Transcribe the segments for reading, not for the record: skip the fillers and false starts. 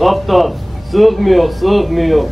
Kaptan, sığmıyor, sığmıyor.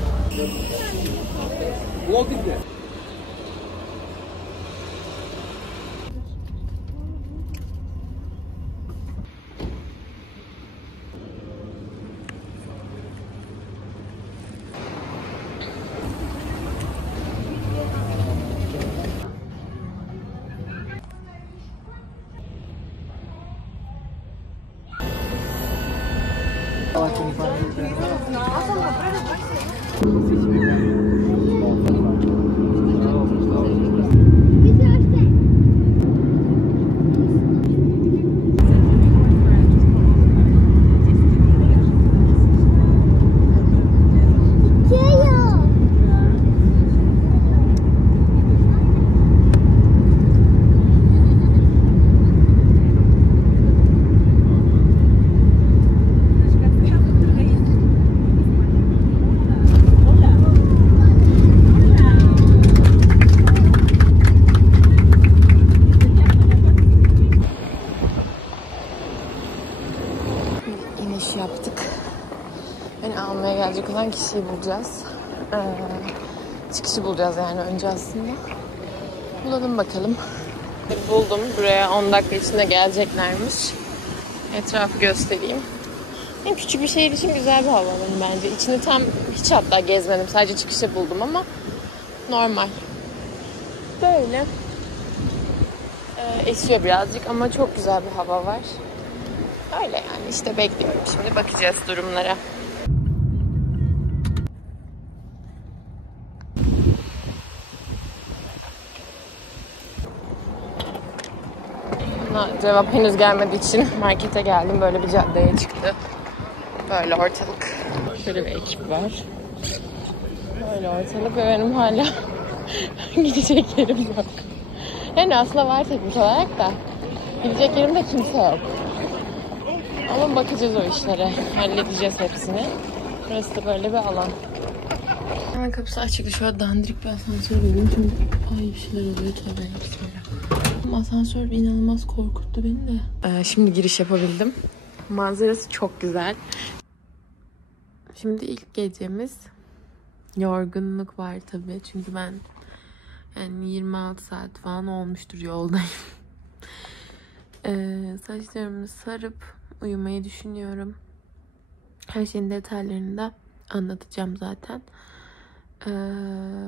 Yaptık. Beni almaya gelecek olan kişiyi bulacağız. Çıkışı bulacağız yani önce aslında. Bulalım bakalım. Buldum. Buraya 10 dakika içinde geleceklermiş. Etrafı göstereyim. En küçük bir şehir için güzel bir havaalanı bence. İçini tam hiç hatta gezmedim. Sadece çıkışı buldum ama normal. Böyle. Esiyor birazcık ama çok güzel bir hava var. Öyle yani işte bekliyorum. Şimdi bakacağız durumlara. Buna cevap henüz gelmediği için markete geldim. Böyle bir caddeye çıktı. Böyle ortalık. Şöyle bir ekip var. Böyle ortalık ve benim hala gidecek yerim yok. Yani aslında var teknik olarak da gidecek yerimde kimse yok. Ama bakacağız o işlere. Halledeceğiz hepsini. Burası da böyle bir alan. Hemen kapısı açık. Şöyle dandirik bir asansör görüyorum. Çünkü ay bir şeyler oluyor. Tövbe bismillah. Asansör inanılmaz korkuttu beni de. Şimdi giriş yapabildim. Manzarası çok güzel. Şimdi ilk gecemiz. Yorgunluk var tabii. Çünkü ben yani 26 saat falan olmuştur yoldayım. Saçlarımı sarıp uyumayı düşünüyorum. Her şeyin detaylarını da anlatacağım zaten.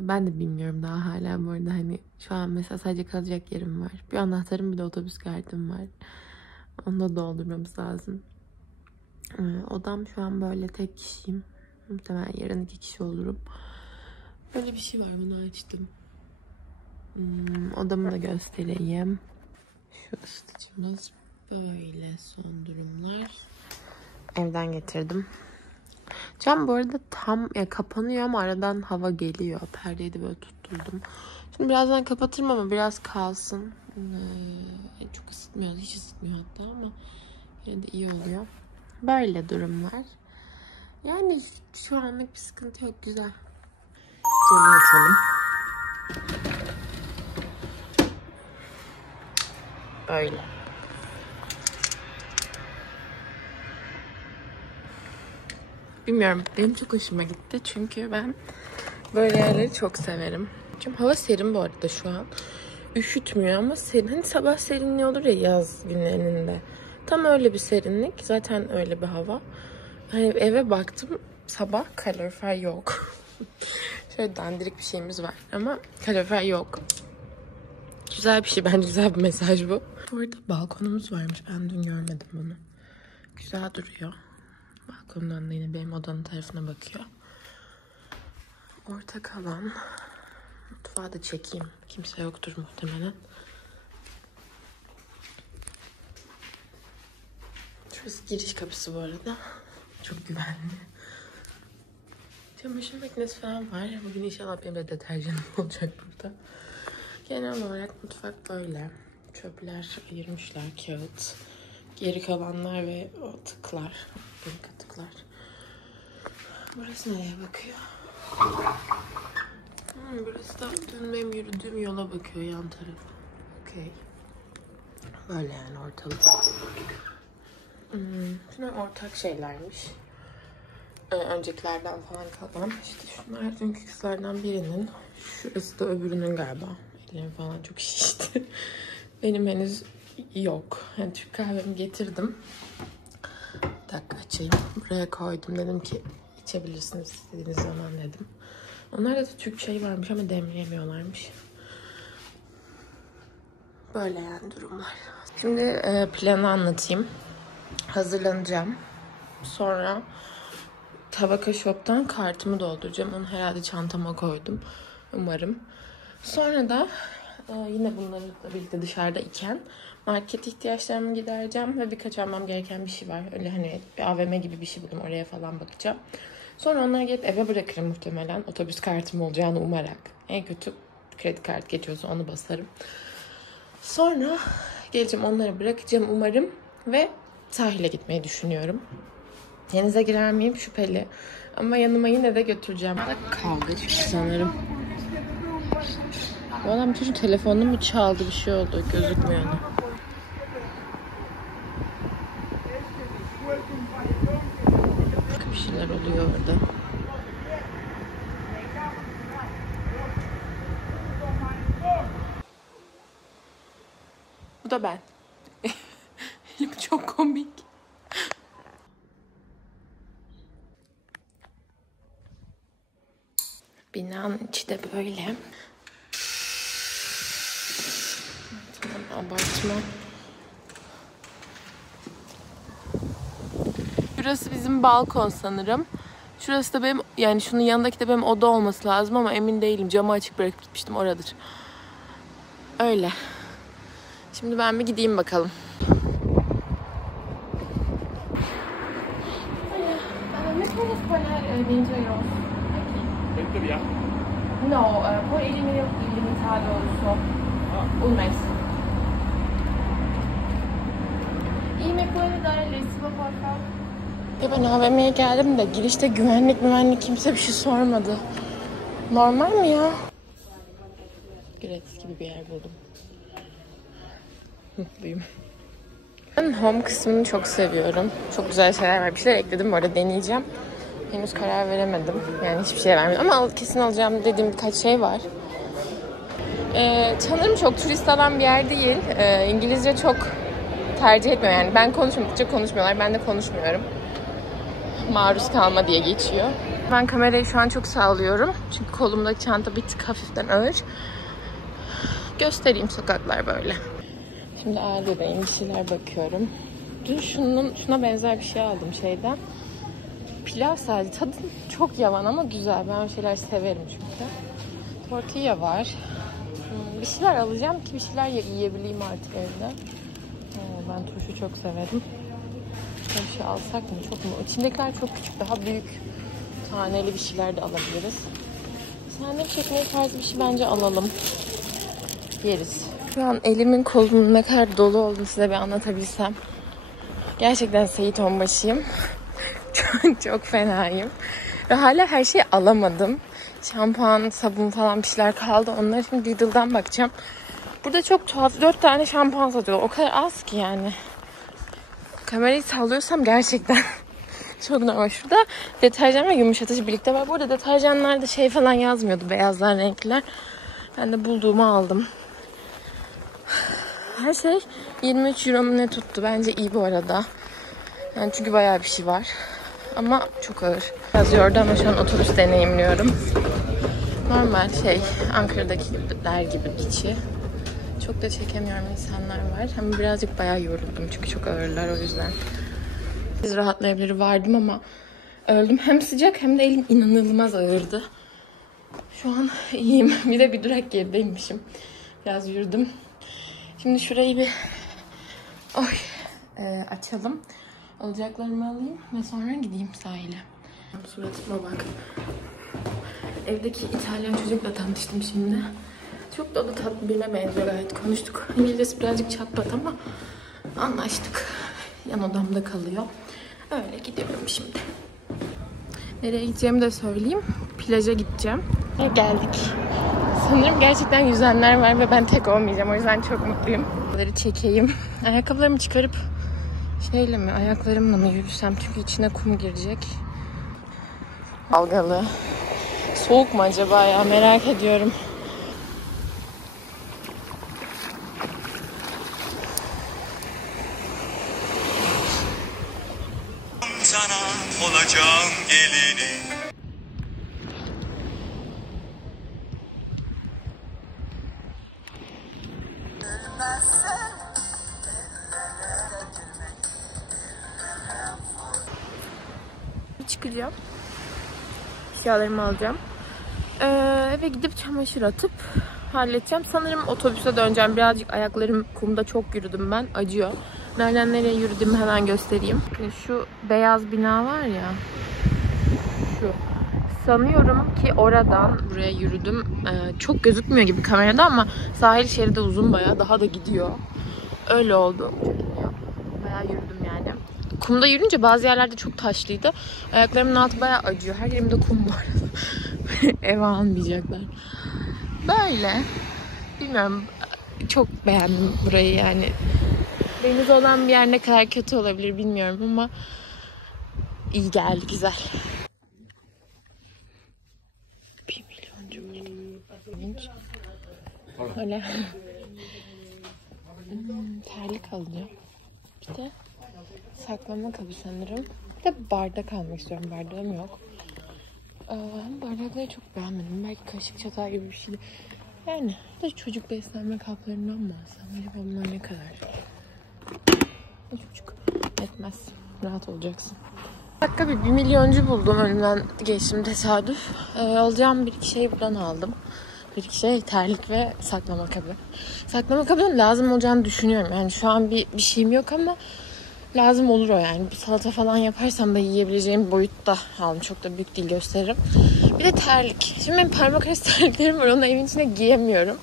Ben de bilmiyorum daha hala bu arada. Hani şu an mesela sadece kalacak yerim var. Bir anahtarım bir de otobüs kartım var. Onu da doldurmamız lazım. Odam şu an böyle tek kişiyim. Muhtemelen yarın 2 kişi olurum. Böyle bir şey var, bunu açtım. Odamı da göstereyim. Şu ısıtıcımız böyle, son durumlar. Evden getirdim. Cam bu arada tam kapanıyor ama aradan hava geliyor. Perdeyi de böyle tutturdum. Şimdi birazdan kapatırım ama biraz kalsın. Çok ısıtmıyor. Hiç ısıtmıyor hatta ama yine de iyi oluyor. Böyle durumlar. Yani şu anlık bir sıkıntı yok. Güzel. Camı açalım. Öyle. Bilmiyorum. Benim çok hoşuma gitti. Çünkü ben böyle yerleri çok severim. Çünkü hava serin bu arada şu an. Üşütmüyor ama serin. Hani sabah serinliği olur ya yaz günlerinde. Tam öyle bir serinlik. Zaten öyle bir hava. Hani eve baktım. Sabah kalorifer yok. Şöyle dandirik bir şeyimiz var. Ama kalorifer yok. Güzel bir şey. Bence güzel bir mesaj bu. Bu arada balkonumuz varmış. Ben dün görmedim bunu. Güzel duruyor. Balkondan da yine benim odanın tarafına bakıyor. Ortak alan. Mutfağı da çekeyim. Kimse yoktur muhtemelen. Şurası giriş kapısı bu arada. Çok güvenli. Çamaşır makinesi falan var. Bugün inşallah benim de deterjanım olacak burada. Genel olarak mutfak böyle. Çöpler ayırmışlar, kağıt. Geri kalanlar ve o tıklar. Büyük tıklar. Burası nereye bakıyor? Burası da dün benim yürüdüğüm yola bakıyor, yan tarafı. Okey. Böyle yani ortalık. Şunlar ortak şeylermiş. öncekilerden falan kalan. İşte şunlar dünkü kızlardan birinin. Şurası da öbürünün galiba. Ellerim falan çok şişti. Benim henüz yok. Yani Türk kahvemi getirdim. Bir dakika açayım. Buraya koydum. Dedim ki içebilirsiniz istediğiniz zaman dedim. Onlarda da Türk çayı varmış ama demleyemiyorlarmış. Böyle yani durumlar. Şimdi planı anlatayım. Hazırlanacağım. Sonra Tabaka Shop'tan kartımı dolduracağım. Onu herhalde çantama koydum. Umarım. Sonra da yine bunlarla birlikte dışarıda iken market ihtiyaçlarımı gidereceğim ve birkaç almam gereken bir şey var. Öyle hani bir AVM gibi bir şey buldum. Oraya falan bakacağım. Sonra onları gelip eve bırakırım muhtemelen. Otobüs kartım olacağını umarak. En kötü kredi kartı geçiyorsa onu basarım. Sonra geleceğim, onları bırakacağım umarım ve sahile gitmeyi düşünüyorum. Denize girer miyim şüpheli. Ama yanıma yine de götüreceğim. Kavga çıktı sanırım. Bu adam çocuğun telefonunu mu çaldı, bir şey oldu. Gözükmüyor ona. Bir şeyler oluyor orada. Bu da ben. Bu çok komik. Binanın içi de böyle. Tamam, abartma. Burası bizim balkon sanırım. Şurası da benim, yani şunun yanındaki de benim oda olması lazım ama emin değilim. Camı açık bırakıp gitmiştim, oradır. Öyle. Şimdi ben bir gideyim bakalım. No, può ilimitado uso. Un mes. ¿Y me puede dar el recibo, por favor? Ya ben AVM'ye geldim de girişte güvenlik kimse bir şey sormadı. Normal mi ya? Gratis gibi bir yer buldum. Mutluyum. Ben home kısmını çok seviyorum. Çok güzel şeyler var. Bir şeyler ekledim, bu arada deneyeceğim. Henüz karar veremedim. Yani hiçbir şey vermedim. Ama kesin alacağım dediğim birkaç şey var. Sanırım çok turist alan bir yer değil. İngilizce çok tercih etmiyor. Yani ben konuşmadıkça konuşmuyorlar. Ben de konuşmuyorum. Maruz kalma diye geçiyor. Ben kamerayı şu an çok sallıyorum. Çünkü kolumdaki çanta bir tık hafiften ağır. Göstereyim, sokaklar böyle. Şimdi Aldi'deyim. Bir şeyler bakıyorum. Dün şuna benzer bir şey aldım şeyden. Pilav sadece. Tadı çok yavan ama güzel. Ben öyle şeyler severim çünkü. Tortilla var. Bir şeyler alacağım ki bir şeyler yiyebileyim artık evde. Ben turşu çok severim. Bir şey alsak mı? Çok mu? İçindekiler çok küçük. Daha büyük taneli bir şeyler de alabiliriz. Sandviç ekmeği tarzı bir şey bence alalım. Yeriz. Şu an elimin kolumun ne kadar dolu olduğunu size bir anlatabilsem. Gerçekten Seyit Onbaşı'yım. çok fenayım. Ve hala her şeyi alamadım. Şampuan, sabun falan bir şeyler kaldı. Onları şimdi Lidl'dan bakacağım. Burada çok tuhaf. 4 tane şampuan satıyor. O kadar az ki yani. Kamerayı sallıyorsam gerçekten çok normal. Şurada deterjan ve yumuşatıcı birlikte var. Bu arada deterjanlarda şey falan yazmıyordu. Beyazlar, renkler. Ben de bulduğumu aldım. Her şey 23 euro mu ne tuttu. Bence iyi bu arada. Yani çünkü bayağı bir şey var. Ama çok ağır. Biraz yordu ama şu an otobüs deneyimliyorum. Normal şey, Ankara'dakiler gibi içi. Çok da çekemiyorum, insanlar var. Ama birazcık bayağı yoruldum çünkü çok ağırlar, o yüzden. Biz rahatlayabilir vardım ama öldüm. Hem sıcak hem de elim inanılmaz ağırdı. Şu an iyiyim. Bir de bir durak gerideymişim. Biraz yürüdüm. Şimdi şurayı bir açalım. Alacaklarımı alayım ve sonra gideyim sahile. Suratıma bak. Evdeki İtalyan çocukla tanıştım şimdi. Çok dolu tatlı birine benziyor, gayet konuştuk. İngilizcesi birazcık çatpat ama anlaştık. Yan odamda kalıyor. Öyle gidiyorum şimdi. Nereye gideceğimi de söyleyeyim. Plaja gideceğim. Geldik. Sanırım gerçekten yüzenler var ve ben tek olmayacağım. O yüzden çok mutluyum. Bunları çekeyim. Ayakkabılarımı çıkarıp ayaklarımla mı yürüsem? Çünkü içine kum girecek. Dalgalı. Soğuk mu acaba ya? Merak ediyorum. Sana olacağım gelini. Çıkacağım. Eşyalarımı alacağım. Eve gidip çamaşır atıp halledeceğim. Sanırım otobüse döneceğim. Birazcık ayaklarım kumda çok yürüdüm ben. Acıyor. Nereden nereye yürüdüğümü hemen göstereyim. Şu beyaz bina var ya. Şu. Sanıyorum ki oradan buraya yürüdüm. Çok gözükmüyor gibi kamerada ama sahil şeridi uzun bayağı. Daha da gidiyor. Öyle oldu. Bayağı yürüdüm yani. Kumda yürünce bazı yerlerde çok taşlıydı. Ayaklarımın altı bayağı acıyor. Her yerimde kum var. Eve almayacaklar. Böyle. Bilmiyorum. Çok beğendim burayı yani. Deniz olan bir yer ne kadar kötü olabilir bilmiyorum ama iyi geldi, güzel. 1 milyoncu buldum. Öyle. Terlik alacağım. Bir de saklama kabı sanırım. Bir de bardak almak istiyorum. Bardağım yok. Bardakları çok beğenmedim. Belki kaşık çatal gibi bir şeydi. Yani da çocuk beslenme kaplarından mı alsam? Acaba bunlar ne kadar? Çocuk etmez. Rahat olacaksın. Dakika bir milyoncu buldum. Önümden geçtim tesadüf. Alacağım bir iki şey buradan aldım. Bir iki şey terlik ve saklama kabı. Saklama kabının lazım olacağını düşünüyorum. Yani şu an bir şeyim yok ama lazım olur o yani. Bir salata falan yaparsam da yiyebileceğim bir boyutta aldım. Çok da büyük değil, gösteririm. Bir de terlik. Şimdi benim parmak arası terliklerim var. Onu evin içine giyemiyorum.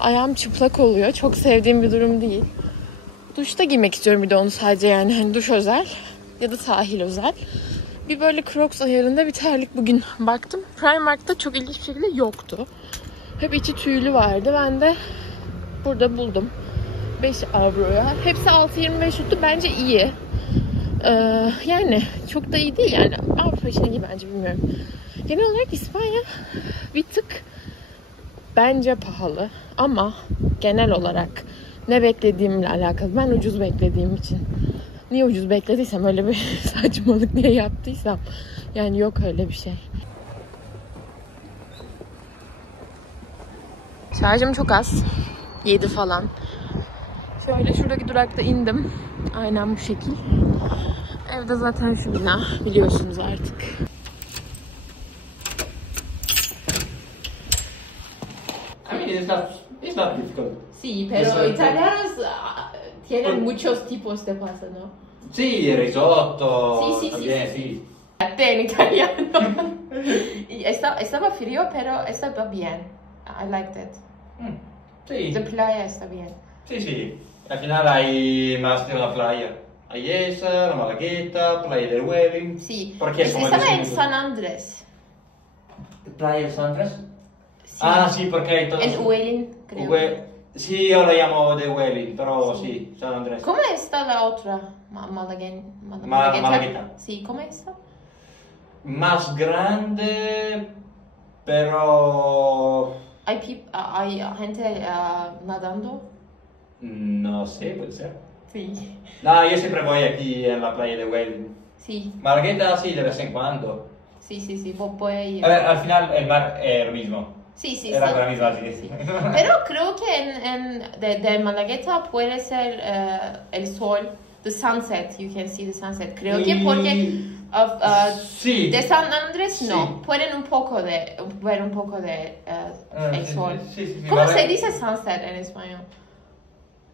Ayağım çıplak oluyor. Çok sevdiğim bir durum değil. Duşta giymek istiyorum bir de onu sadece yani. Hani duş özel ya da sahil özel. Bir böyle Crocs ayarında bir terlik bugün baktım. Primark'ta çok ilginç bir şekilde yoktu. Hep içi tüylü vardı. Ben de burada buldum. 5 avroya. Hepsi 6.25 tuttu. Bence iyi. Yani çok da iyi değil yani. Avrupa için iyi bence, bilmiyorum. Genel olarak İspanya bir tık bence pahalı. Ama genel olarak ne beklediğimle alakalı. Ben ucuz beklediğim için. Niye ucuz beklediysem, öyle bir saçmalık niye yaptıysam. Yani yok öyle bir şey. Şarjım çok az. 7 falan. Şöyle şuradaki durakta indim. Aynen bu şekil. Evde zaten şu bina. Biliyorsunuz artık. I mean, it's not difficult. Sí, pero italianos tienen muchos tipos de pasta, ¿no? Sí, el risotto. Sí, También, sí. Latte en italiano. Y estaba frío, pero estaba bien. I liked it. Sí. The playa está bien. Sí, sí. Al final hay más de una playa. Hay esa, la Malagueta, Playa del Wellin. Sí. Porque es como Estaba en decimos- San Andrés. ¿Playa de San Andrés? Sí. Ah, sí, porque hay todos... En Huelin, creo. Sí, yo lo llamo de Wellin, pero sí, San Andrés. ¿Cómo está la otra? Malagueta. Malagueta. Sí, ¿cómo está? Más grande, pero... ¿Hay gente nadando? No sé, puede ser. Sí. No, yo siempre voy aquí en la playa de Wellin. Sí, Malagueta sí, de vez en cuando. sí, vos puedes ir. A ver, al final el mar es lo mismo. Sí, Era sí. la misma, así que sí. Pero creo que de Malagueta puede ser el sol, the sunset, you can see the sunset. Creo que porque Sí. de San Andrés no, Sí. pueden ver un poco de el sí, sol. sí, ¿Cómo vale. se dice sunset en español?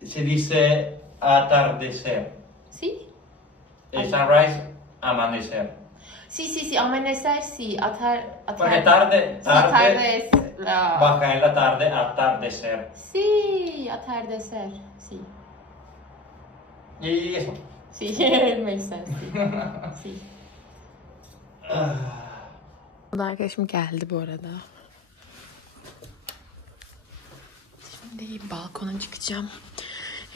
Se dice atardecer. ¿Sí? El sunrise, amanecer. Sí, amanecer, sí, Porque tarde tarde es la... baja en la tarde, atardecer. Sí, atardecer, sí. Y eso. Sí, it makes sense. Sí. Arkadaşım geldi bu arada. Şimdi balkona çıkacağım.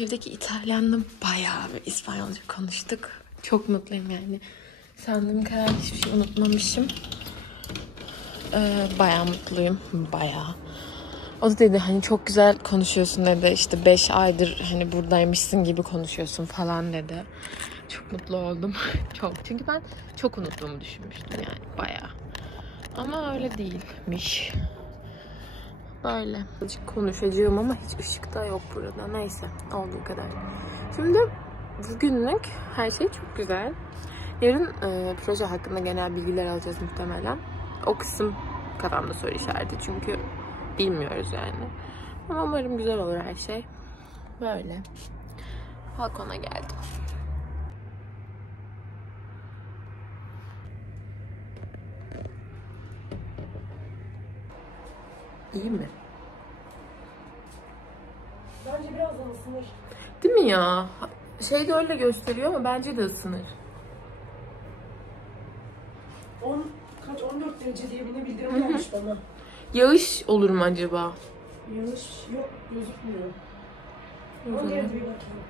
Evdeki İtalyanla bayağı bir İspanyolca konuştuk. Çok mutluyum yani. Sandığım kadar hiçbir şey unutmamışım. Bayağı mutluyum. Bayağı. O da dedi hani çok güzel konuşuyorsun dedi. İşte 5 aydır hani buradaymışsın gibi konuşuyorsun falan dedi. Çok mutlu oldum. Çok. Çünkü ben çok unuttuğumu düşünmüştüm yani bayağı. Ama öyle değilmiş. Böyle. Azıcık konuşacağım ama hiç ışık da yok burada. Neyse. Olduğu kadar. Şimdi bugünlük her şey çok güzel. Yarın proje hakkında genel bilgiler alacağız muhtemelen. O kısım kafamda soru işareti çünkü bilmiyoruz yani. Ama umarım güzel olur her şey. Böyle. Balkona geldim. İyi mi? Bence birazdan ısınır. Değil mi ya? Şey de öyle gösteriyor ama bence de ısınır. 14 derece diye yine bildirim gelmiş bana. Yağış olur mu acaba? Yağış yok, gözükmüyor. Ama geldi bir bakayım.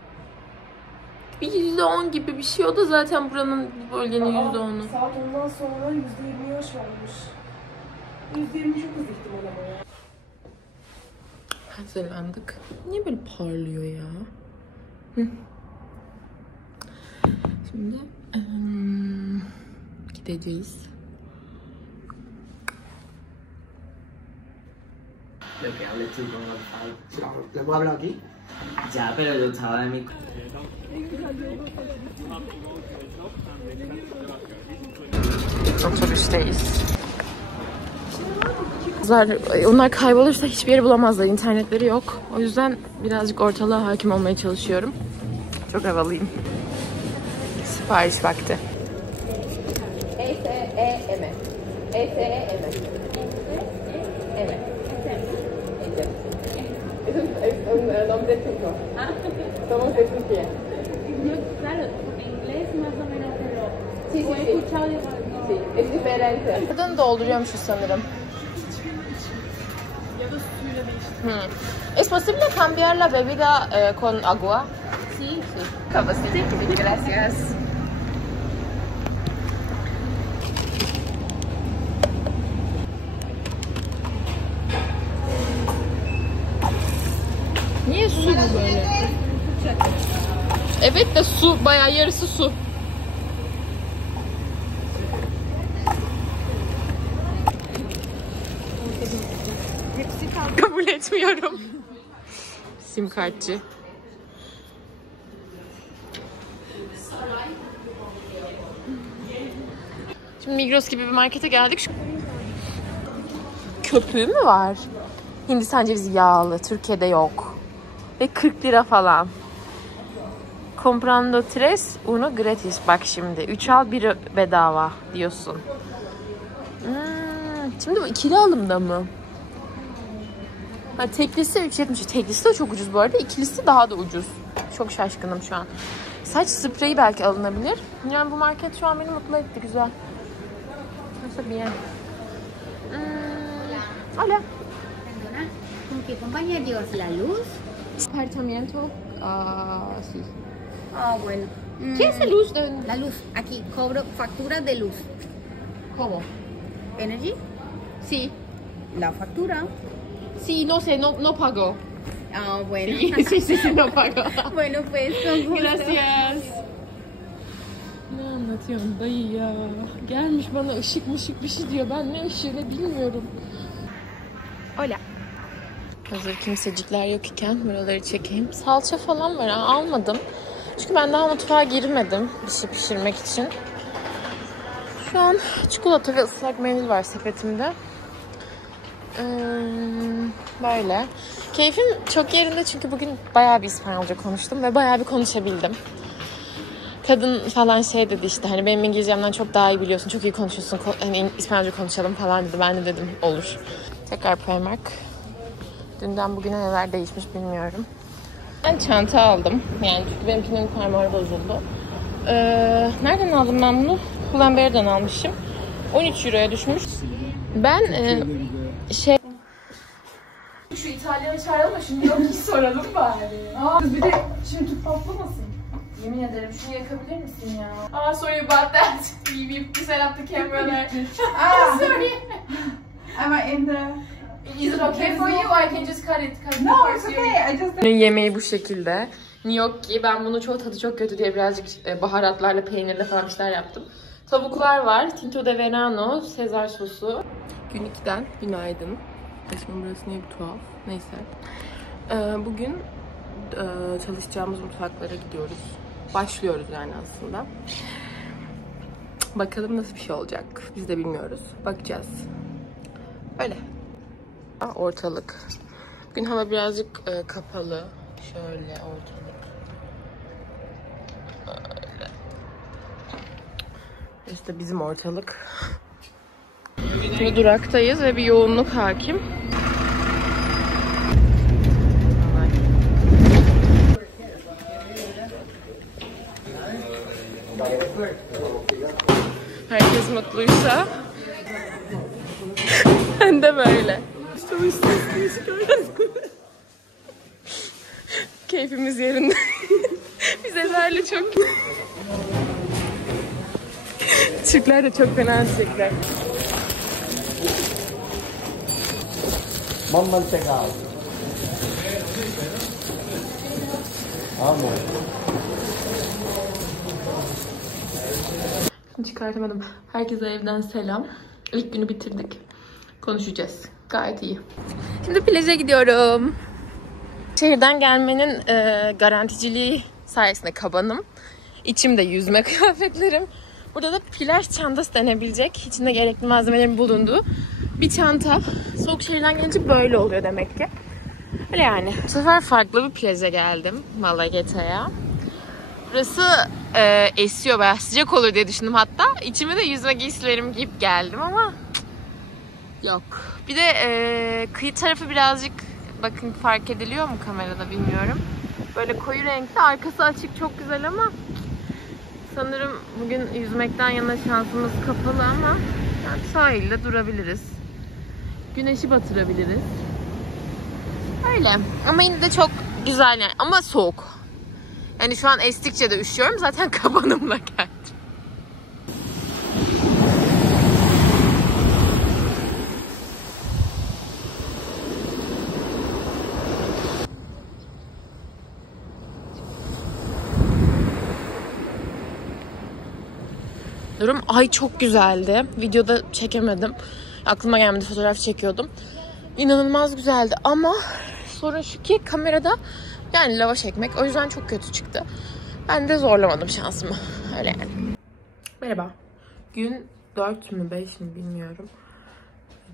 Bir %10 gibi bir şey. O da zaten buranın, bölgenin %10'u. Saat 10'dan sonra %20 yağış varmış. %20 çok hızlı ihtimal ama ya. Hazırlandık. Niye böyle parlıyor ya? Hı. Şimdi gideceğiz. Lo que hables tú con Gonzalo. ¿Lo hemos hablado aquí? Ya, pero yo estaba en mi... Otobüsteyiz. Onlar kaybolursa hiçbir yeri bulamazlar. İnternetleri yok. O yüzden birazcık ortalığa hakim olmaya çalışıyorum. Çok havalıyım. Sipariş vakti. E-S-E-M. E-S-E-M. M. Es un nombre turco. Somos de Turquía. Claro, inglés más o menos, pero Sí, sí, sí. escuchado de Sí, es diferente. Buradan dolduruyormuşuz sanırım. ya da suyla değiştir. ¿Es posible cambiar la bebida con agua? Sí, Sí. Como sí. Gracias. Niye su bu böyle? Evet de su, bayağı yarısı su. Kabul etmiyorum. Sim kartçı. Şimdi Migros gibi bir markete geldik. Köpüğü mü var? Hindistan cevizi yağlı. Türkiye'de yok. Ve 40 lira falan. Comprando tres, uno gratis. Bak şimdi. 3 al 1 bedava diyorsun. Şimdi bu ikili alımda mı? Ha, teklisi 3.70. Teklisi de çok ucuz bu arada. İkilisi daha da ucuz. Çok şaşkınım şu an. Saç spreyi belki alınabilir. Yani bu market şu an beni mutlu etti. Güzel. Nasıl bir yer? Hola. ¿Con qué compañía llevas la luz? Apartamento. Sí. Ah, bueno. ¿Qué es la luz? La luz. Aquí cobro factura de luz. ¿Cómo? Energy. Sí. La factura. Sí, no sé, no pago. Ah, bueno. Sí, no pago. Bueno, pues con gusto. Gracias. Ne anlatıyorsun dayı ya? Gelmiş bana ışık bir şey diyor. Ben ne ışığını bilmiyorum. Hola. Hazır kimsecikler yok iken buraları çekeyim. Salça falan var. Almadım. Çünkü ben daha mutfağa girmedim bir şey pişirmek için. Şu an çikolata ve ıslak mendil var sepetimde. Böyle. Keyfim çok yerinde çünkü bugün bayağı bir İspanyolca konuştum ve bayağı bir konuşabildim. Kadın falan şey dedi işte hani benim İngilizcemden çok daha iyi biliyorsun, çok iyi konuşuyorsun, hani İspanyolca konuşalım falan dedi. Ben de dedim olur. Tekrar Primark. Dünden bugüne neler değişmiş bilmiyorum. Ben çanta aldım. Yani çünkü benimkinin fermuarı bozuldu. Nereden aldım ben bunu? Pull&Bear'den almışım. 13 euroya düşmüş. Ben Şu İtalyanı çağıralım da şimdi yok ki soralım bari. Bir de şimdi tüp patlamasın. yemin ederim şunu yakabilir misin ya? Sorry about that. We set up the camera there. Sorry. Am I in the... Is it okay for you? I can just cut it. No, it's okay. I just... Yemeği bu şekilde. Gnocchi. Ben bunu tadı çok kötü diye birazcık baharatlarla, peynirle falan bir şeyler yaptım. Tavuklar var. Tinto de Verano, Sezar sosu. Gün 2'den günaydın. Resmen burası niye bir tuhaf. Neyse. Bugün çalışacağımız mutfaklara gidiyoruz. Başlıyoruz yani aslında. Bakalım nasıl bir şey olacak. Biz de bilmiyoruz. Bakacağız. Öyle. Ortalık. Bugün hava birazcık kapalı. Şöyle ortalık. Öyle. İşte bizim ortalık. Şimdi duraktayız ve bir yoğunluk hakim. Herkes mutluysa ben de böyle. Keyfimiz yerinde. Biz Ezer'le çok... Türkler de çok fena Türkler. Mammal tekrar. Amo. Çıkartamadım. Herkese evden selam. İlk günü bitirdik. Konuşacağız. Gayet iyi. Şimdi plaja gidiyorum. Şehirden gelmenin garanticiliği sayesinde kabanım. İçimde yüzme kıyafetlerim. Burada da plaj çantası denebilecek, içinde gerekli malzemelerin bulunduğu bir çanta. Soğuk şehirden gelince böyle oluyor demek ki. Öyle yani. Bu sefer farklı bir plaja geldim. Malageta'ya. Burası esiyor, bayağı sıcak olur diye düşündüm hatta. İçime de yüzme giysilerimi giyip geldim ama yok. Bir de kıyı tarafı birazcık, bakın fark ediliyor mu kamerada bilmiyorum. Böyle koyu renkli, arkası açık, çok güzel ama sanırım bugün yüzmekten yana şansımız kapalı ama yani sahilde durabiliriz. Güneşi batırabiliriz. Öyle. Ama yine de çok güzel yani. Ama soğuk. Yani şu an estikçe de üşüyorum. Zaten kabanımla geldim. Durum ay çok güzeldi. Videoda çekemedim. Aklıma gelmedi, fotoğraf çekiyordum. İnanılmaz güzeldi ama sorun şu ki kamerada yani lavaş ekmek. O yüzden çok kötü çıktı. Ben de zorlamadım şansımı. Öyle yani. Merhaba. Gün 4 mü 5 mi bilmiyorum.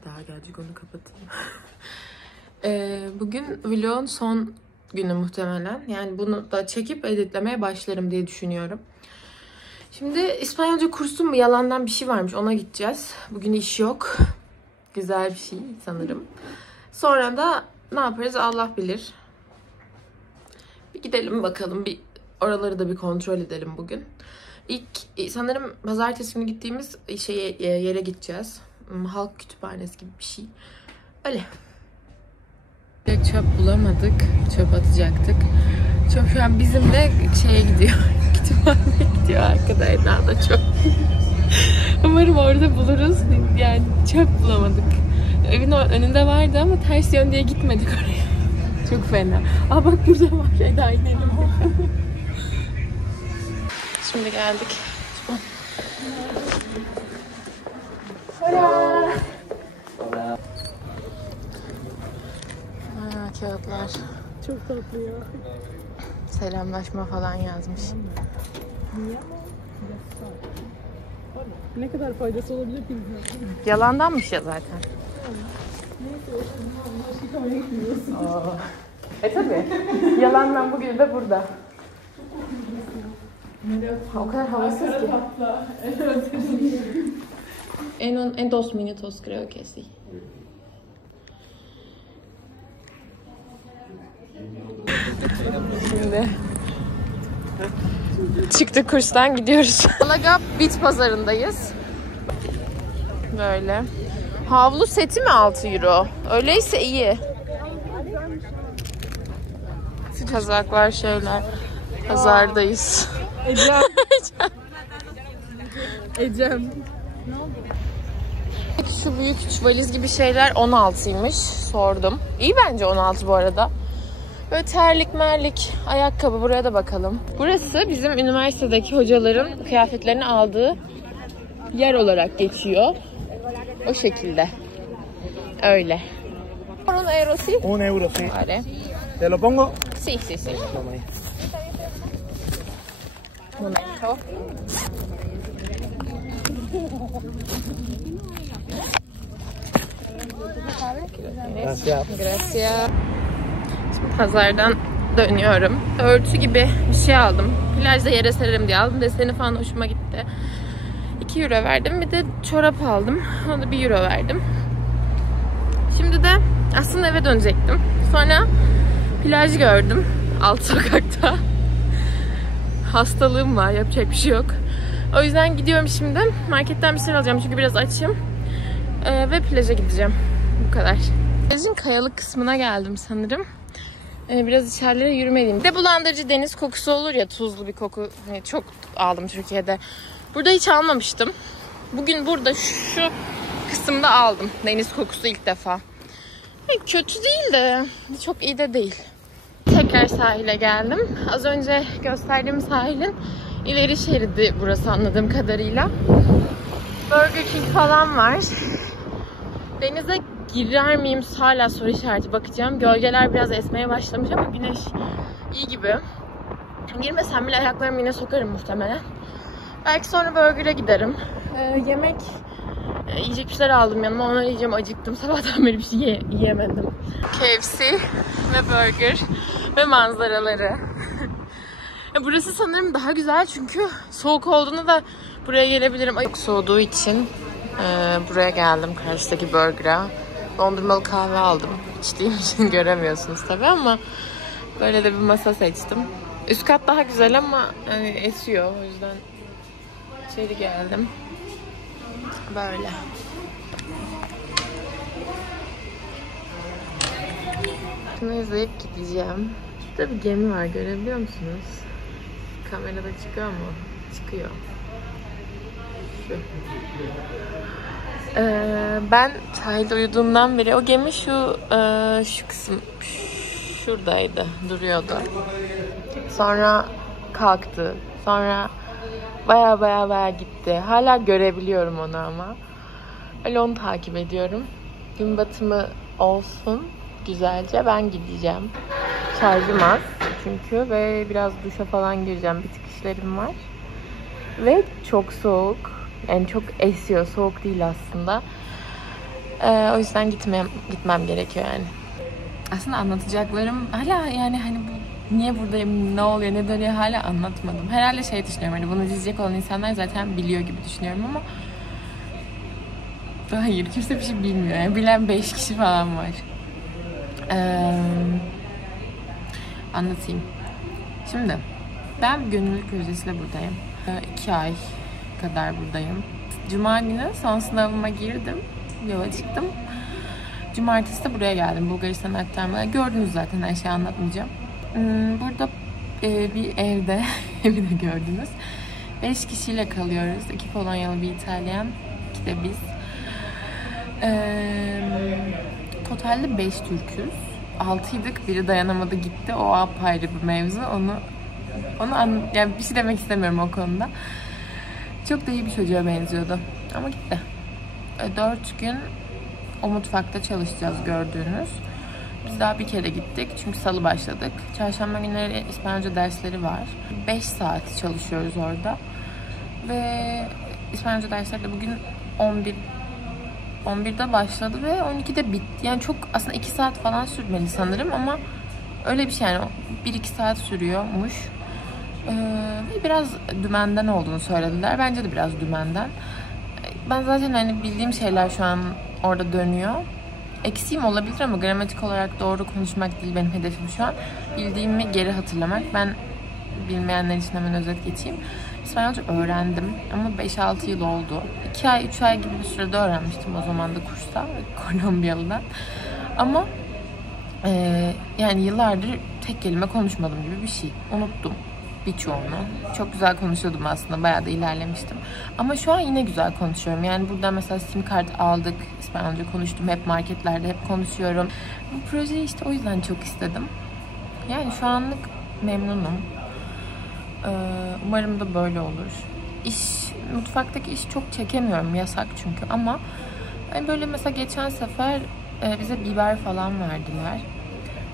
Daha gelecek, onu kapatayım. Bugün vlogun son günü muhtemelen. Yani bunu da çekip editlemeye başlarım diye düşünüyorum. Şimdi İspanyolca kursum mu? Yalandan bir şey varmış. Ona gideceğiz. Bugün iş yok. Güzel bir şey sanırım. Sonra da ne yaparız Allah bilir. Bir gidelim bakalım. Bir oraları da bir kontrol edelim bugün. İlk sanırım pazartesi günü gittiğimiz yere gideceğiz. Halk kütüphanesi gibi bir şey. Öyle. Çöp bulamadık. Çöp atacaktık. Çöp şu an bizimle şeye gidiyor. Kütüphaneye gidiyor arkada, Edna'da çöp. Umarım orada buluruz. Yani çöp bulamadık. Evin önünde vardı ama ters yön diye gitmedik oraya. Çok fena. Aa bak burada var. Eda inelim. Şimdi geldik. Hola. Kağıtlar. Çok tatlı ya. Selamlaşma falan yazmış. Niye? Ne kadar faydası olabilir ki? Yalandanmış ya zaten. Neyse, başka kameraya gitmiyorsun. Tabii. Yalandan bugün de burada. O kadar havasız ki. En 2 minutos creo que sí. Şimdi çıktık kurstan, gidiyoruz. Malaga Bit Pazarı'ndayız. Böyle. Havlu seti mi 6 euro? Öyleyse iyi. Kazaklar, şeyler. Pazardayız. Ecem. Ne oldu? Şu büyük valiz gibi şeyler 16'ymış. Sordum. İyi bence 16 bu arada. Böyle terlik, merlik, ayakkabı. Buraya da bakalım. Burası bizim üniversitedeki hocaların kıyafetlerini aldığı yer olarak geçiyor. O şekilde. Öyle. ¿Un euro sí? Un euro, sí. Vale. ¿Te lo pongo? Sí, sí, sí. Toma ahí. Un momento. Gracias. Gracias. Şimdi pazardan dönüyorum. Örtü gibi bir şey aldım. Plajda yere sererim diye aldım. Deseni falan hoşuma gitti. 2 euro verdim. Bir de çorap aldım. Ona da 1 euro verdim. Şimdi de aslında eve dönecektim. Sonra plaj gördüm. Alt sokakta. Hastalığım var. Yapacak bir şey yok. O yüzden gidiyorum şimdi. Marketten bir şey alacağım çünkü biraz açım. Ve plaja gideceğim. Bu kadar. Plajın kayalık kısmına geldim sanırım. Biraz içerilere yürümeliyim. Bir de bulandırıcı deniz kokusu olur ya, tuzlu bir koku. Çok aldım Türkiye'de. Burada hiç almamıştım. Bugün burada şu kısımda aldım deniz kokusu ilk defa. Kötü değil de çok iyi de değil. Tekrar sahile geldim. Az önce gösterdiğim sahilin ileri şeridi burası anladığım kadarıyla. Burger King falan var. Denize girer miyim hala soru işareti, bakacağım. Gölgeler biraz esmeye başlamış ama güneş iyi gibi. Girmesem bile ayaklarımı yine sokarım muhtemelen. Belki sonra burger'a giderim. Yemek, yiyecek bir şeyler aldım yanıma. Onları yiyeceğim, acıktım. Sabahtan beri bir şey yiyemedim. KFC ve burger ve manzaraları. Burası sanırım daha güzel çünkü soğuk olduğunda da buraya gelebilirim. Çok soğuduğu için buraya geldim, karşıdaki burger'a. Dondurmalı kahve aldım. İçtiğim için göremiyorsunuz tabii ama böyle de bir masa seçtim. Üst kat daha güzel ama yani esiyor, o yüzden içeri geldim. Böyle. Şunu izleyip gideceğim. Şurada bir gemi var, görebiliyor musunuz? Kamerada çıkıyor mu? Çıkıyor. Şu. Ben sahilde uyuduğumdan beri o gemi şu kısım şuradaydı, duruyordu. Sonra kalktı. Sonra baya gitti. Hala görebiliyorum onu ama. Öyle onu takip ediyorum. Gün batımı olsun güzelce ben gideceğim. Şarjım az çünkü ve biraz duşa falan gireceğim. Bitik işlerim var. Ve çok soğuk. Yani çok esiyor. Soğuk değil aslında. O yüzden gitmem gerekiyor yani. Aslında anlatacaklarım hala yani hani niye buradayım, ne oluyor, ne dönüyor hala anlatmadım. Herhalde şey düşünüyorum, hani bunu izleyecek olan insanlar zaten biliyor gibi düşünüyorum ama hayır, kimse bir şey bilmiyor. Yani bilen 5 kişi falan var. Anlatayım. Şimdi ben gönüllülük projesiyle buradayım. 2 ay kadar buradayım. Cuma günü son sınavıma girdim. Yola çıktım. Cumartesi de buraya geldim. Bulgaristan aktarmaları. Gördünüz zaten, her şeyi anlatmayacağım. Burada bir evde, evi de gördünüz. 5 kişiyle kalıyoruz. 2 Polonyalı, bir İtalyan, 2 de biz. Totalde 5 Türk'üz. 6'ydık. Biri dayanamadı gitti. O apayrı bir mevzu. Yani bir şey demek istemiyorum o konuda. Çok da iyi bir çocuğa benziyordu. Ama gitti. 4 gün o mutfakta çalışacağız gördüğünüz. Biz daha bir kere gittik çünkü salı başladık. Çarşamba günleri İspanyolca dersleri var. 5 saat çalışıyoruz orada. Ve İspanyolca dersleri de bugün 11'de başladı ve 12'de bitti. Yani çok aslında 2 saat falan sürmeli sanırım ama öyle bir şey yani 1-2 saat sürüyormuş. Biraz dümenden olduğunu söylediler. Bence de biraz dümenden. Ben zaten hani bildiğim şeyler şu an orada dönüyor. Eksiğim olabilir ama gramatik olarak doğru konuşmak değil benim hedefim şu an. Bildiğimi geri hatırlamak. Ben bilmeyenler için hemen özet geçeyim. İspanyolca öğrendim ama 5-6 yıl oldu. 2 ay, 3 ay gibi bir sürede öğrenmiştim o zaman da kursta. Kolombiyalı'dan. Ama yani yıllardır tek kelime konuşmadım gibi bir şey. Unuttum. birçoğunu. Çok güzel konuşuyordum aslında. Bayağı da ilerlemiştim. Ama şu an yine güzel konuşuyorum. Yani buradan mesela sim kart aldık. İspanyolca konuştum. Hep marketlerde hep konuşuyorum. Bu projeyi işte o yüzden çok istedim. Yani şu anlık memnunum. Umarım da böyle olur. Mutfaktaki iş çok çekemiyorum. Yasak çünkü ama hani böyle mesela geçen sefer bize biber falan verdiler.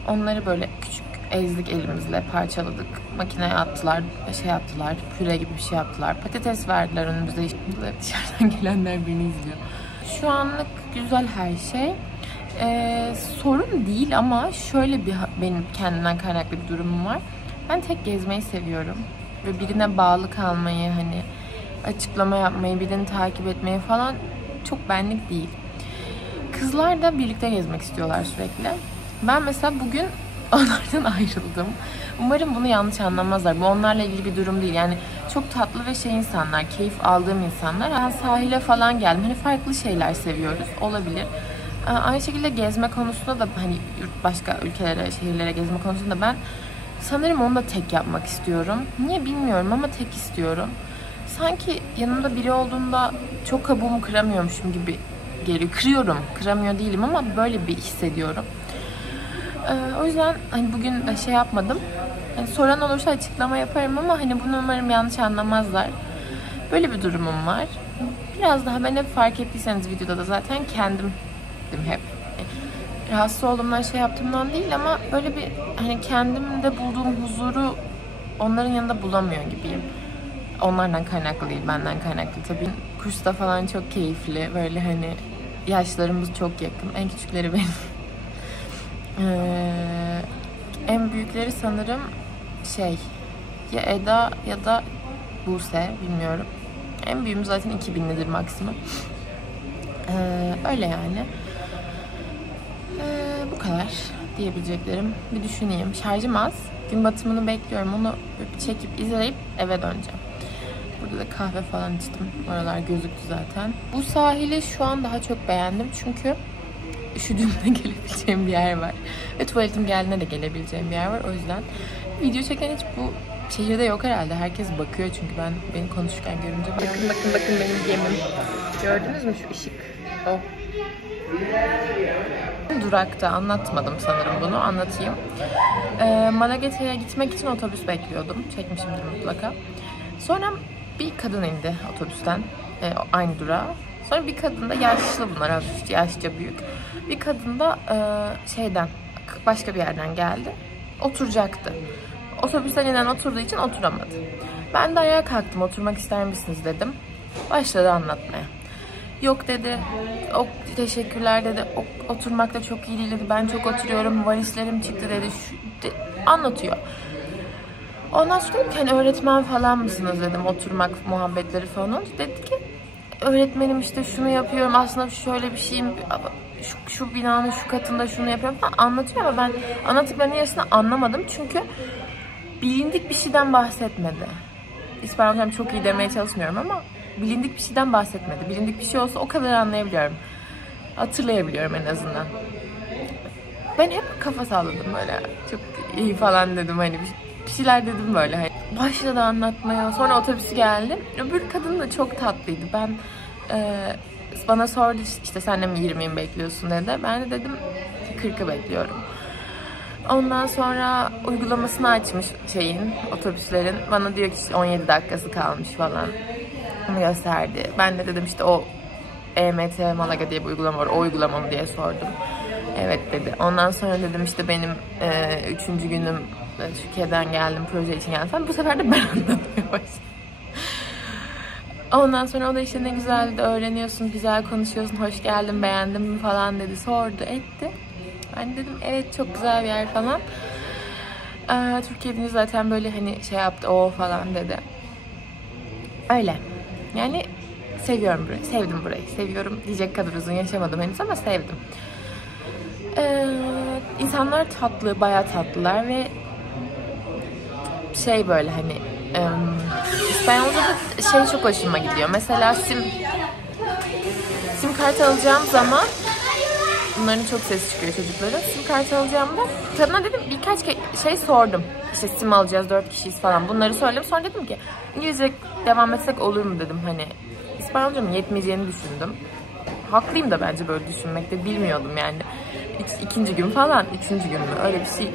Onları böyle küçük ezdik elimizle, parçaladık. Makineye attılar, yaptılar, püre gibi bir şey yaptılar. Patates verdiler önümüze. İşte dışarıdan gelenler beni izliyor. Şu anlık güzel her şey. Sorun değil ama şöyle benim kendimden kaynaklı bir durumum var. Ben tek gezmeyi seviyorum. Ve birine bağlı kalmayı, hani açıklama yapmayı, birini takip etmeyi falan çok benlik değil. Kızlar da birlikte gezmek istiyorlar sürekli. Ben mesela bugün onlardan ayrıldım. Umarım bunu yanlış anlamazlar. Bu onlarla ilgili bir durum değil. Yani çok tatlı ve insanlar, keyif aldığım insanlar. Ben sahile falan geldim. Hani farklı şeyler seviyoruz. Olabilir. Aynı şekilde gezme konusunda da hani başka ülkelere, şehirlere gezme konusunda ben sanırım onu da tek yapmak istiyorum. Niye bilmiyorum ama tek istiyorum. Sanki yanımda biri olduğunda çok kabuğumu kıramıyormuşum gibi geliyor. Kırıyorum. Kıramıyor değilim ama böyle bir hissediyorum. O yüzden hani bugün de yapmadım. Yani soran olursa açıklama yaparım ama hani bunu umarım yanlış anlamazlar. Böyle bir durumum var. Biraz daha ben hep fark ettiyseniz videoda da zaten kendimdim hep. Rahatsız olduğumdan yaptığımdan değil ama böyle bir hani kendimde bulduğum huzuru onların yanında bulamıyor gibiyim. Onlardan kaynaklı değil, benden kaynaklı tabii. Kursta falan çok keyifli. Böyle hani yaşlarımız çok yakın. En küçükleri benim. En büyükleri sanırım ya Eda ya da Buse, bilmiyorum. En büyüğüm zaten 2000'lidir maksimum. Öyle yani. Bu kadar diyebileceklerim. Bir düşüneyim. Şarjım az. Gün batımını bekliyorum. Onu çekip izleyip eve döneceğim. Burada da kahve falan içtim. Oralar gözüktü zaten. Bu sahili şu an daha çok beğendim. Çünkü üşüdüğümde gelebileceğim bir yer var. Ve tuvaletim geldiğinde de gelebileceğim bir yer var. O yüzden video çeken hiç bu şehirde yok herhalde. Herkes bakıyor çünkü beni konuşurken görünce. Bakın benim gemim. Gördünüz mü şu ışık? O. Durakta anlatmadım sanırım bunu. Anlatayım. Malagata'ya gitmek için otobüs bekliyordum. Çekmişimdir mutlaka. Sonra bir kadın indi otobüsten. Aynı durağa. Sonra bir kadın da yaşlı, bunlar hafif yaşça büyük. Bir kadın da başka bir yerden geldi. Oturacaktı. Otobüsten inen oturduğu için oturamadı. Ben de ayağa kalktım. Oturmak ister misiniz dedim. Başladı anlatmaya. Yok dedi. Teşekkürler dedi. Oturmak da çok iyi değil dedi. Ben çok oturuyorum. Valizlerim çıktı dedi. Anlatıyor. Ondan sonra dedim ki hani öğretmen falan mısınız dedim. Oturmak muhabbetleri falan oldu. Dedi ki öğretmenim işte şunu yapıyorum. Aslında şöyle bir şeyim. Şu binanın şu katında şunu yapıyorum falan anlatıyor ama ben anlattıklarının yarısını anlamadım. Çünkü bilindik bir şeyden bahsetmedi. İspanyolcam çok iyi demeye çalışmıyorum ama bilindik bir şeyden bahsetmedi. Bilindik bir şey olsa o kadar anlayabiliyorum. Hatırlayabiliyorum en azından. Ben hep kafa salladım böyle. Çok iyi falan dedim hani bir şeyler dedim böyle. Hani başladı anlatmaya. Sonra otobüsü geldi. Öbür kadın da çok tatlıydı. Bana sordu işte sen de mi 20'yi bekliyorsun dedi. Ben de dedim 40'ı bekliyorum. Ondan sonra uygulamasını açmış otobüslerin. Bana diyor ki işte 17 dakikası kalmış falan. Onu gösterdi. Ben de dedim işte o EMT Malaga diye bir uygulama var. O uygulama mı diye sordum. Evet dedi. Ondan sonra dedim işte benim 3. günüm Türkiye'den geldim, proje için geldim falan. Bu sefer de ben anlatmaya başladım. Ondan sonra o da işte ne güzel de öğreniyorsun, güzel konuşuyorsun, hoş geldin, beğendin mi falan dedi, sordu, etti. Ben dedim evet çok güzel bir yer falan. Türkiye'de zaten böyle hani yaptı o falan dedi. Öyle. Yani seviyorum burayı, sevdim burayı. Seviyorum diyecek kadar uzun yaşamadım henüz ama sevdim. İnsanlar tatlı, bayağı tatlılar ve böyle hani İspanyolca'da çok hoşuma gidiyor. Mesela sim kart alacağım zaman bunların çok sesi çıkıyor çocukların. Sim kart alacağımda kadına dedim birkaç sordum. İşte sim alacağız, 4 kişiyiz falan. Bunları söyledim. Sonra dedim ki İngilizce devam etsek olur mu dedim. Hani İspanyolca'mın yetmeyeceğini düşündüm. Haklıyım da bence böyle düşünmekte. Bilmiyordum yani. İkinci gün falan. 3. gün mü? Öyle bir şey.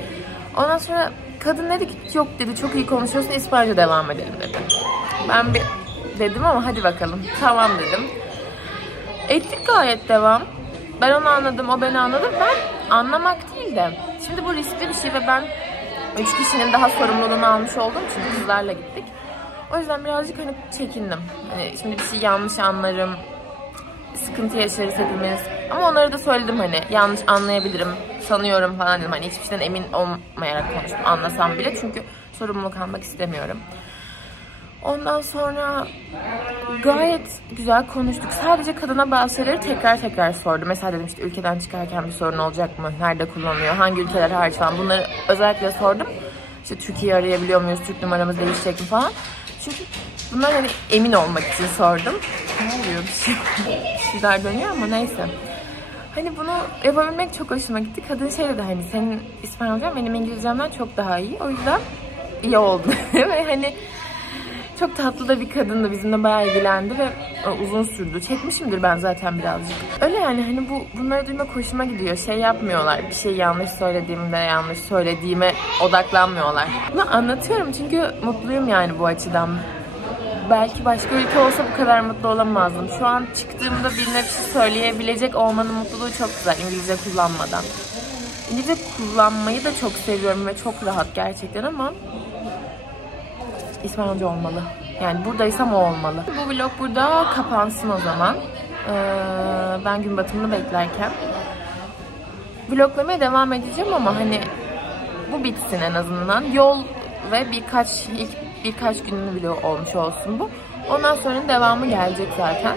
Ondan sonra kadın dedi ki yok dedi, çok iyi konuşuyorsun, İspanyolca devam edelim dedi. Ben bir dedim ama hadi bakalım. Tamam dedim. Ettik gayet devam. Ben onu anladım, o beni anladı. Ben anlamak değil de. Şimdi bu riskli bir şey ve ben 3 kişinin daha sorumluluğunu almış olduğum için kızlarla gittik. O yüzden birazcık hani çekindim. Hani şimdi bir şey yanlış anlarım. Sıkıntı yaşarız hepimiz. Ama onlara da söyledim hani yanlış anlayabilirim, sanıyorum falan dedim. Hani hiçbir şeyden emin olmayarak konuştum anlasam bile. Çünkü sorumluluk almak istemiyorum. Ondan sonra gayet güzel konuştuk. Sadece kadına bazı şeyleri tekrar sordu. Mesela dedim işte ülkeden çıkarken bir sorun olacak mı? Nerede kullanılıyor? Hangi ülkeler hariç falan. Bunları özellikle sordum. İşte Türkiye'yi arayabiliyor muyuz? Türk numaramız değişecek mi falan. Çünkü bunlar hani emin olmak için sordum. Ne oluyor bir şeyler dönüyor ama neyse. Hani bunu yapabilmek çok hoşuma gitti. Kadın şey dedi hani senin İspanyolcan benim İngilizcemden çok daha iyi. O yüzden iyi oldu. Ve hani çok tatlı da bir kadındı. Bizimle bayağı ilgilendi ve uzun sürdü. Çekmişimdir ben zaten birazcık. Öyle yani hani bunları duymak hoşuma gidiyor. Şey yapmıyorlar. Bir şey yanlış söylediğimde yanlış söylediğime odaklanmıyorlar. Bunu anlatıyorum çünkü mutluyum yani bu açıdan. Belki başka ülke olsa bu kadar mutlu olamazdım. Şu an çıktığımda birine bir şey söyleyebilecek olmanın mutluluğu çok güzel İngilizce kullanmadan. İngilizce kullanmayı da çok seviyorum ve çok rahat gerçekten ama İspanyolca olmalı. Yani buradaysam o olmalı. Bu vlog burada kapansın o zaman. Ben gün batımını beklerken. Vloglamaya devam edeceğim ama hani bu bitsin en azından. Yol ve ilk birkaç günün vlog olmuş olsun bu. Ondan sonra devamı gelecek zaten.